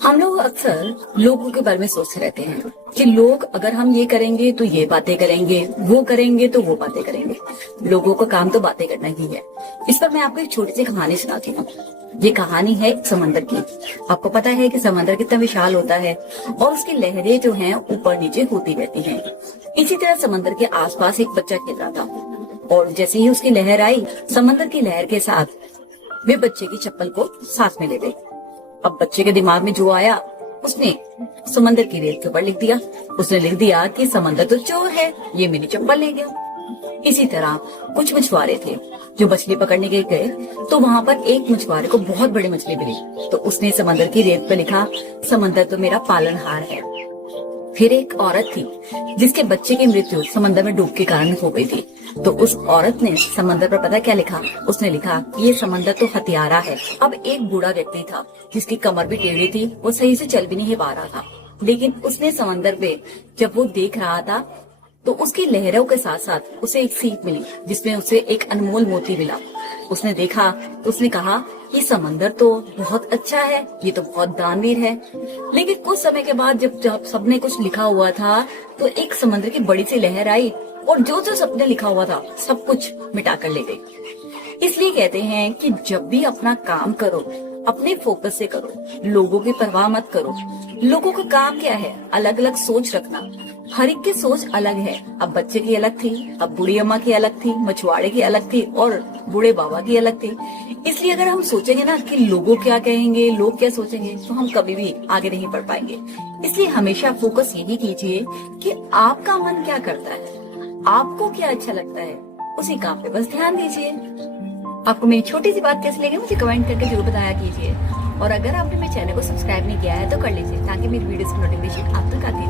हम लोग अक्सर लोगों के बारे में सोचते रहते हैं कि लोग अगर हम ये करेंगे तो ये बातें करेंगे, वो करेंगे तो वो बातें करेंगे। लोगों का काम तो बातें करना ही है। इस पर मैं आपको एक छोटी सी कहानी सुनाती हूँ। ये कहानी है एक समंदर की। आपको पता है कि समंदर कितना विशाल होता है और उसकी लहरें जो हैं ऊपर नीचे होती रहती हैं। इसी तरह समंदर के आसपास एक बच्चा खेल रहा था और जैसे ही उसकी लहर आई, समंदर की लहर के साथ वे बच्चे की चप्पल को साथ में ले गए। अब बच्चे के दिमाग में जो आया, उसने समंदर की रेत के ऊपर लिख दिया। उसने लिख दिया कि समंदर तो चोर है, ये मेरी चप्पल ले गया। इसी तरह कुछ मछुआरे थे जो मछली पकड़ने के गए, तो वहां पर एक मछुआरे को बहुत बड़ी मछली मिली, तो उसने समंदर की रेत पर लिखा, समंदर तो मेरा पालनहार है। फिर एक औरत थी जिसके बच्चे की मृत्यु समंदर में डूब के कारण हो गई थी, तो उस औरत ने समंदर पर पता क्या लिखा? उसने लिखा कि ये समंदर तो हत्यारा है। अब एक बूढ़ा व्यक्ति था जिसकी कमर भी टेढ़ी थी, वो सही से चल भी नहीं पा रहा था, लेकिन उसने समंदर पे जब वो देख रहा था तो उसकी लहरों के साथ साथ उसे एक सीख मिली जिसमें उसे एक अनमोल मोती मिला। उसने देखा तो उसने कहा, ये समंदर तो बहुत अच्छा है, ये तो बहुत दानवीर है। लेकिन कुछ समय के बाद जब सबने कुछ लिखा हुआ था, तो एक समंदर की बड़ी सी लहर आई और जो जो सबने लिखा हुआ था सब कुछ मिटा कर ले गई। इसलिए कहते हैं कि जब भी अपना काम करो, अपने फोकस से करो, लोगों की परवाह मत करो। लोगों का काम क्या है? अलग अलग सोच रखना। हर एक की सोच अलग है। अब बच्चे की अलग थी, अब बूढ़ी अम्मा की अलग थी, मछुआरे की अलग थी और बूढ़े बाबा की अलग थी। इसलिए अगर हम सोचेंगे ना कि लोगों क्या कहेंगे, लोग क्या सोचेंगे, तो हम कभी भी आगे नहीं बढ़ पाएंगे। इसलिए हमेशा फोकस यही कीजिए कि आपका मन क्या करता है, आपको क्या अच्छा लगता है, उसी काम पे बस ध्यान दीजिए। आपको मेरी छोटी सी बात कैसी लगी मुझे कमेंट करके जरूर बताया कीजिए। और अगर आपने मेरे चैनल को सब्सक्राइब नहीं किया है तो कर लीजिए, ताकि मेरी वीडियोस की नोटिफिकेशन आप तक आती रहे।